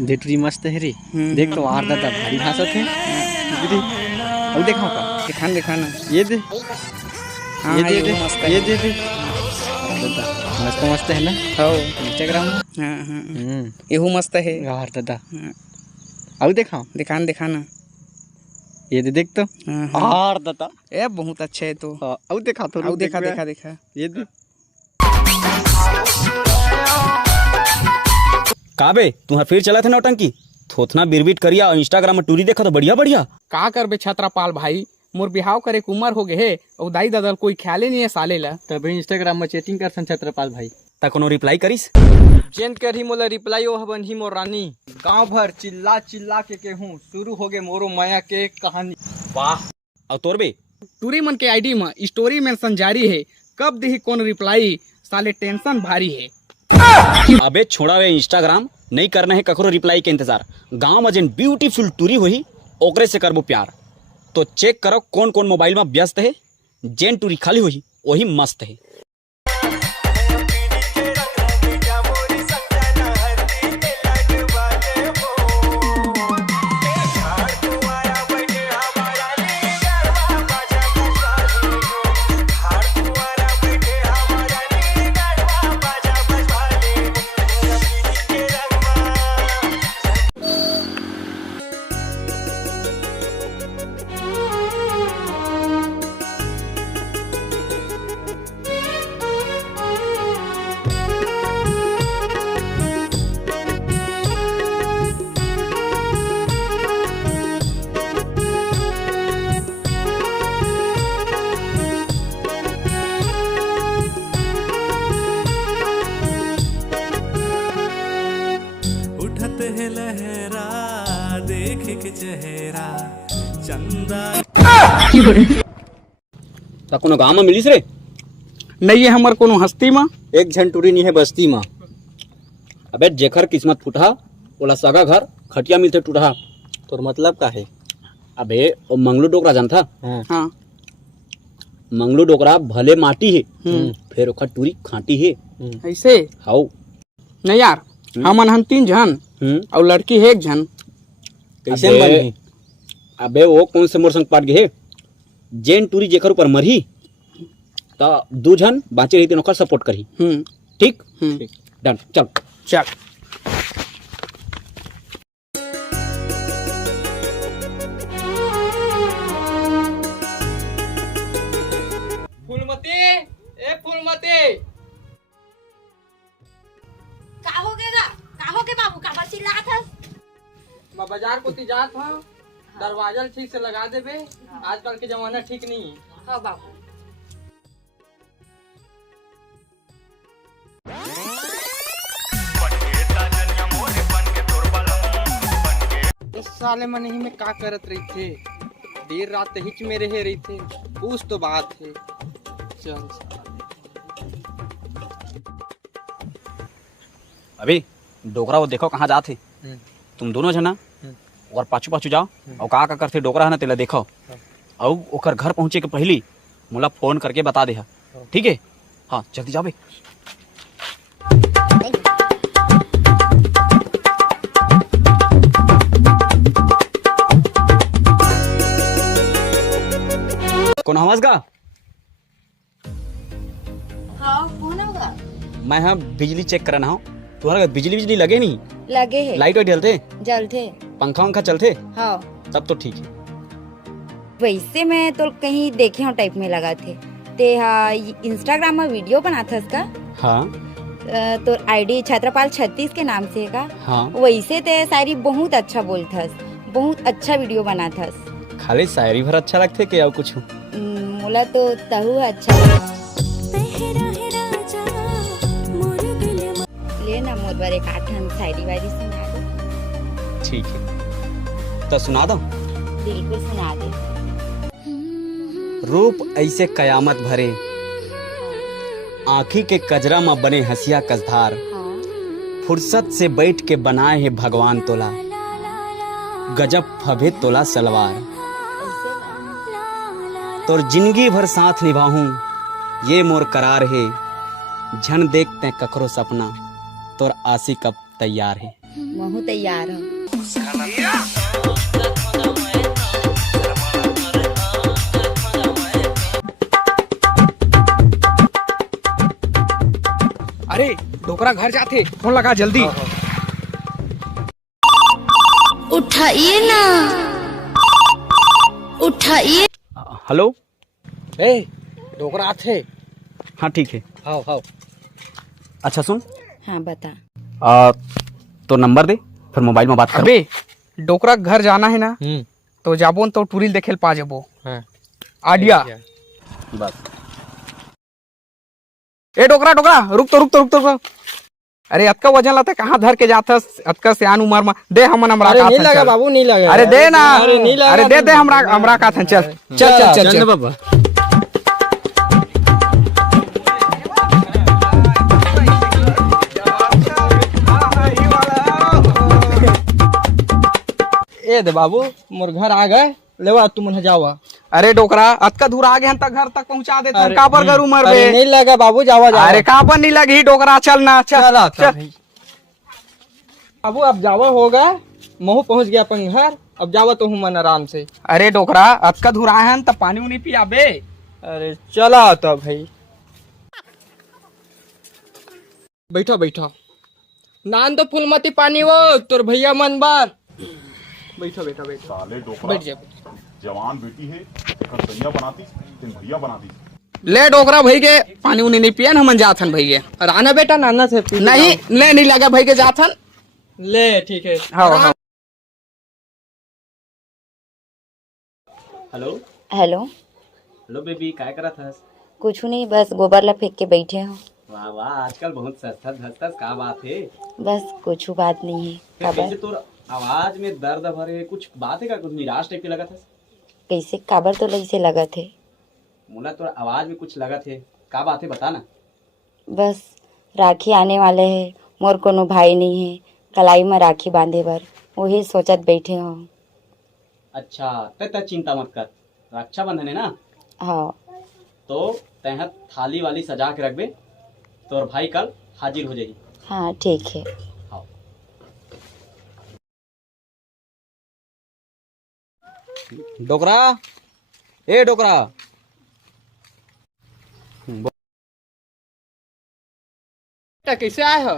जेटरी मस्त है रे। देख तो आर दादा भारी भाषा थे दीदी। अब देखा का दिखाना ये दे हाँ, ये दे मस्त ये दे दे दादा मस्त मस्त है ना। हो इंस्टाग्राम येहू मस्त है आर दादा। अब देखा दिखाना ये दे देख तो आर दादा ए बहुत अच्छा है तो। अब देखा तो अब देखा ये दे काबे तुहा फिर चला थे नौटंकी थोथना बिरबिट करिया और इंस्टाग्राम में टूरी देखा तो बढ़िया का करबे छत्रपाल भाई मोर बिहाव करे के उमर हो गए है और दाई दादा कोई ख्याल नहीं है साले ला। तभी इंस्टाग्राम में चैटिंग कर सन छत्रपाल भाई ता कोनो रिप्लाई करिस जेंट कर ही मोला रिप्लाई ओ हवन ही मोर रानी गांव भर चिल्ला चिल्ला के कहूं शुरू हो गए मोरो माया के कहानी। वाह और तोर बे टूरी मन के आईडी में स्टोरी मेंशन जारी है कब देही कौन रिप्लाई साले टेंशन भारी है। अबे छोड़ा वे इंस्टाग्राम नहीं करना है ककरो रिप्लाई के इंतजार। गांव में जिन ब्यूटीफुल टूरी हुई ओकरे से करबो प्यार तो चेक करो कौन कौन मोबाइल में व्यस्त है। जेन टूरी खाली हुई वही मस्त है। है लहरा देख के चेहरा चंदा ता कोनो गांव में मिलिस रे नहीं है हमार कोनो हस्ती में एक झन टूरी नहीं है बस्ती में। अबे जेखर किस्मत फुटहा ओला सगा घर खटिया मिलते टूटहा। तोर मतलब का है? अबे ओ मंगलू डोकरा जानता हाँ मंगलू डोकरा भले माटी है फिर ओखर टूरी खाटी है ऐसे हाउ नहीं यार हमन हम 3 जन और लड़की है 1 जन कैसे बनी? अबे वो कौन से मोर संग पाट गए जेन टूरी जेकर ऊपर मरही ता 2 जन बाचे रही ओकर सपोर्ट करही। ठीक डन चल चल फूलमती ए फूलमती का हो गए बाबू का चिल्लात है। मैं बाजार को जात हूँ दरवाजा ठीक से लगा देबे आजकल के जमाना ठीक नहीं है। हाँ बाबू इस साले में नहीं में का करत रही थे देर रात हिच में रह रही थे कुछ तो बात है। चल अभी डोकरा वो देखो कहाँ जाते तुम दोनों जना और पाछू पाछू जाओ और का करते डोकरा है ना तेला देखो और ओकर घर पहुँचे के पहली मोला फोन करके बता दे। ठीक है हाँ जल्दी जाओ बे। कौन आवाज का? हाँ कौन होगा? मैं हाँ बिजली चेक करना हूँ तुम्हारा बिजली लगे नहीं लगे है लाइट वाइट जलते पंखा वंखा चलते हाँ तब तो ठीक है। वैसे मैं तो कहीं देखे हूँ टाइप में लगा थे ते हाँ इंस्टाग्राम में वीडियो बनाता का हाँ तो आईडी छत्रपाल 36 के नाम से का हाँ वैसे ते शायरी बहुत अच्छा बोलथस बहुत अच्छा वीडियो बनाथस। खाली शायरी भर अच्छा लगते क्या और कुछ मोला तो तहु अच्छा ले ना मोर बारे काठन शायरी वायरी सुना दो। ठीक है तो सुना दो बिल्कुल सुना दे। रूप ऐसे कयामत भरे आँखी के कजरा में बने हंसिया कसधार फुर्सत से बैठ के बनाए है भगवान तोला गजब फभे तोला सलवार तोर जिंदगी भर साथ निभाऊं ये मोर करार है झन देखते ककरो सपना तोर आशिक अब तैयार है। महू तैयार हो। अरे डोकरा घर जाते, फोन लगा जल्दी। उठाइए ना, उठाइए। हेलो। ए डोकरा आथे। हाँ ठीक है। हाँ हाँ। अच्छा सुन, हाँ बता। तो नंबर दे, फिर मोबाइल में बात कर। अबे डोकरा घर जाना है ना, तो जाबो तो टूरिल देखे पा जाबो। हाँ। आडिया बस। ए डोकरा डोकरा रुक। अरे अतका वजन लाते कहाँ धर के जाथस? अतका सियान उमर में दे हमन हमरा का। नहीं लगा बाबू, नहीं लगा। अरे दे ना, अरे दे हमरा का था। चल बाबा। ए दे बाबू, मोर घर आ गए, लेवा तुम जावा। अरे डोकरा अतका दूर आ गए तक घर तक पहुंचा देते हैं, काबर घर उमर में नहीं लगा बाबू, जावा। अरे काबर नहीं लगी डोकरा, चल ना चल। बाबू अब जावा होगा, महू पहुंच गया अपन घर, अब जावा तो मन आराम से। अरे डोकरा अतका दूर आए हैं तब पानी उनी पिया बे। अरे चला तो भाई, बैठो नान तो फूलमती पानी वो तोर भैया मन बार। बैठो साले डोकरा बैठ जा। जवान बेटी है, एकर सैया बनाती, तेन भैया बनाती। ले डोकरा भाई के पानी उनी नहीं पिया, हम जाथन भाई के। राना बेटा नाना से नहीं ले, नहीं लगा भाई के जाथन। ले ठीक है। हाँ। हेलो हेलो बेबी, काय करत हस? कुछ नहीं, बस गोबर ला फेंक के बैठे हो। वाह आजकल बहुत सस्ता धसतस, का बात है? बस कुछ बात नहीं है। कैसे तोर आवाज में दर्द भरे कुछ बात है का? कुछ निराश टाइप के लगा था? कैसे काबर तो लई से लगा थे? मुला तोर आवाज में कुछ लगा थे, का बात है बता ना। बस राखी आने वाले है, मोर कोनो भाई नहीं है, कलाई में राखी बांधे बर वही सोचत बैठे हो। अच्छा तय चिंता मत कर, रक्षाबंधन है ना, हाँ तो तह थाली वाली सजा के रखबे, तोर भाई कल हाजिर हो जाएगी। हाँ ठीक है। हाँ। डोकरा, ए डोकरा, कैसे आए हो?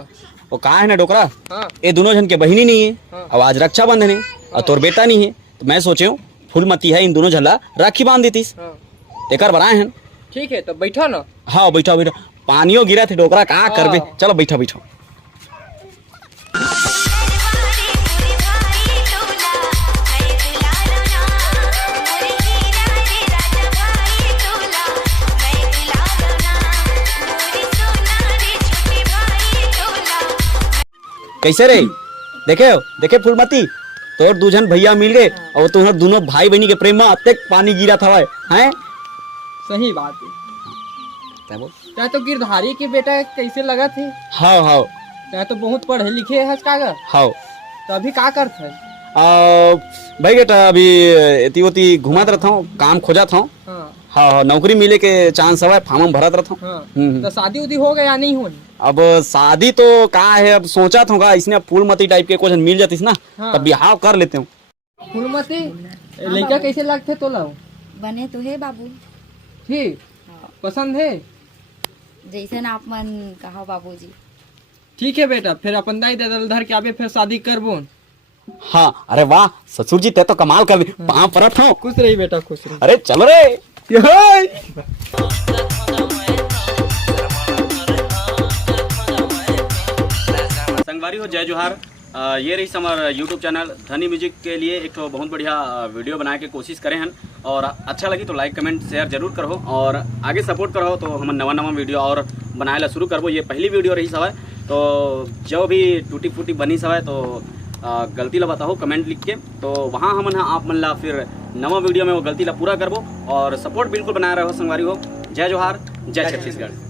वो कहा है ना डोकरा, हाँ। ये दोनों जन के बहिनी नहीं है। हाँ। अब आज रक्षाबंधन है और तोर बेटा नहीं है, तो मैं सोचे हूँ फूलमती है, इन दोनों झला राखी बांध देती। हाँ। एकर बनाए हैं। ठीक है तो बैठो ना। हाँ बैठो, पानियों गिरा थे डोकरा, कहाँ करबे, चलो बैठो। कैसे रे? देखे फूलमती, तोर दूजन भैया मिल गए और तुम्हारे दोनों भाई बहनी के प्रेम में अब तक पानी गिरा था हैं? सही बात है। क्या तो गिरधारी के बेटा कैसे लगा थे? हाँ क्या तो बहुत पढ़े लिखे है कागर। हाँ तो अभी का करते? भाई बेटा अभी एती घुमात रहता हूँ, काम खोजत हूँ। हाँ नौकरी मिले के चांस है, फार्म भरत रहता हूँ। तो शादी उदी हो गया नहीं हो? अब शादी तो कहा है, अब सोचा था इसने फूलमती टाइप के कुछ मिल जाती ना, तब बिहाव कर लेते हूँ। फूलमती लड़का कैसे लगते तो लो? बने तो है बाबू, ठीक पसंद है जैसे ना आप मन कहा बाबूजी। ठीक है बेटा, फिर अपन दाई दादा धर के आवे, फिर शादी करबो। हाँ अरे वाह ससुर जी, ते तो कमाल कर दी, पाँव परत हूँ। खुश रही बेटा, खुश रही। अरे चलो रे। संगवारी हो, जय जोहार। ये रही हमारा यूट्यूब चैनल धनी म्यूजिक के लिए एक तो बहुत बढ़िया वीडियो बनाने की कोशिश करें हैं, और अच्छा लगी तो लाइक कमेंट शेयर जरूर करो, और आगे सपोर्ट करो तो हम नवा वीडियो और बनाए ला शुरू करबो। ये पहली वीडियो रही सब है, तो जो भी टूटी फूटी बनी सब है तो गलती ला बताओ कमेंट लिख के, तो वहाँ हम आप मन ला फिर नवा वीडियो में वो गलती ला पूरा करबो, और सपोर्ट बिल्कुल बनाए रहो संगवारी हो। जय जोहार, जय छत्तीसगढ़।